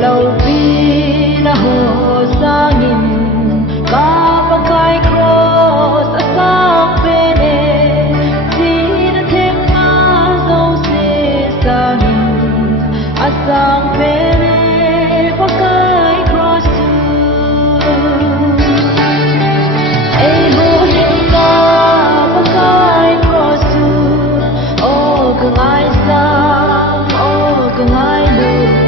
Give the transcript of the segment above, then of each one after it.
lâu vì na hồ sangin kapakai cross asang pene sina thêm ma dâu se sangin asang pene pakai cross ei ho hinga pakai cross o kangai sang o kangai lu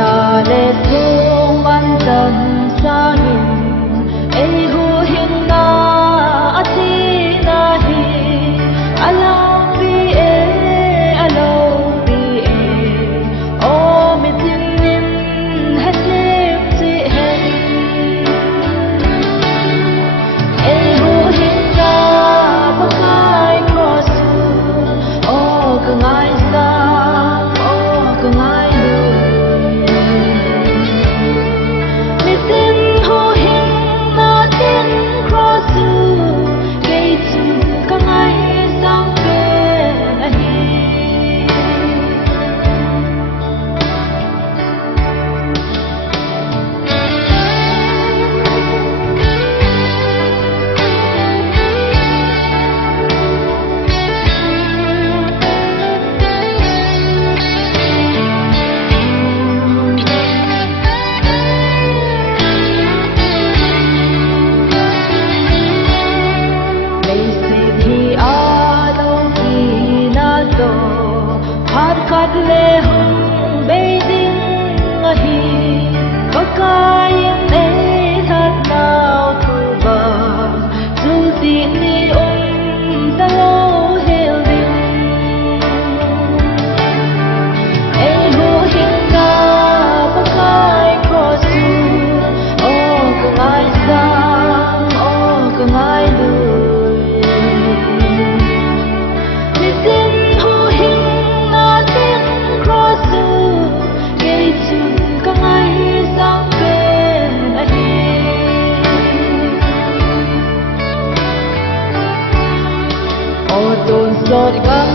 na le sung ban tan sangin ei hu hin na ati na hi alo bi e o mi tin nin ha se ti hen ei hu hin na pa kai cross o ka ngai sa o ka ngai kat le hung beijing a hi pakai e that now to ba zu ti ni ta lo hel din ei ho hin ka pakai cross o ka ngai sang o ka ngai lu Don sot gam